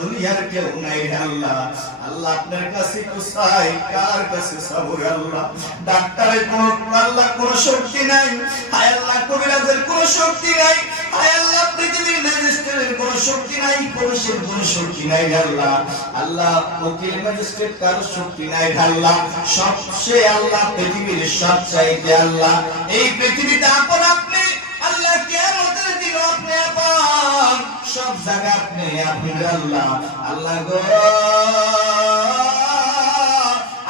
দুনিয়ার কেউ নাই আল্লাহ। আল্লাহ আপনার কাছে চাই, কার কাছে চাবো আল্লাহ? ডাক্তারের আল্লাহ কোনো শক্তি নাই, হায় আল্লাহ কবিরাজের কোনো শক্তি নাই, হায় আল্লাহ পৃথিবীর ম্যাজিস্ট্রেটের কোনো শক্তি নাই, পুলিশের কোনো শক্তি নাই আল্লাহ। আল্লাহ উকিল ম্যাজিস্ট্রেট কারো শক্তি নাই আল্লাহ। সবচেয়ে আল্লাহ পৃথিবীর সব চাইতে আল্লাহ এই পৃথিবীতে আপন আপনি আল্লাহ। কিয়ামতের দিন আপনি আপন, সব জায়গা আপনি আপনি আল্লাহ। আল্লাহ গো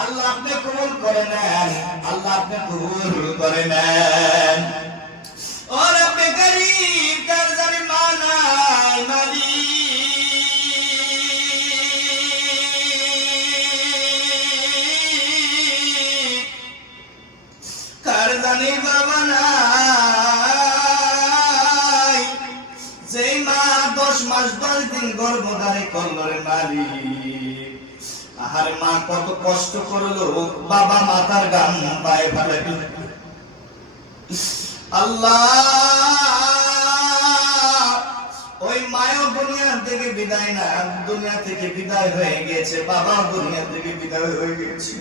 আল্লাহ আপনি কবুল করে নেন, আল্লাহ আপনি কবুল করে নেন। ও রব্বে করিম কার জানি মানাই মালিক, কার জানি বাবা নাই, যেই মা 10 মাস 10 দিন গর্ভধারী করলো রে মালিক। আহার মা কত কষ্ট করলো, বাবা মাথার গাম পায়ে ফেলে আল্লাহ। ওই মায়ও দুনিয়া থেকে বিদায় না, দুনিয়া থেকে বিদায় হয়ে গেছে, বাবা দুনিয়া থেকে বিদায় হয়ে গেছে।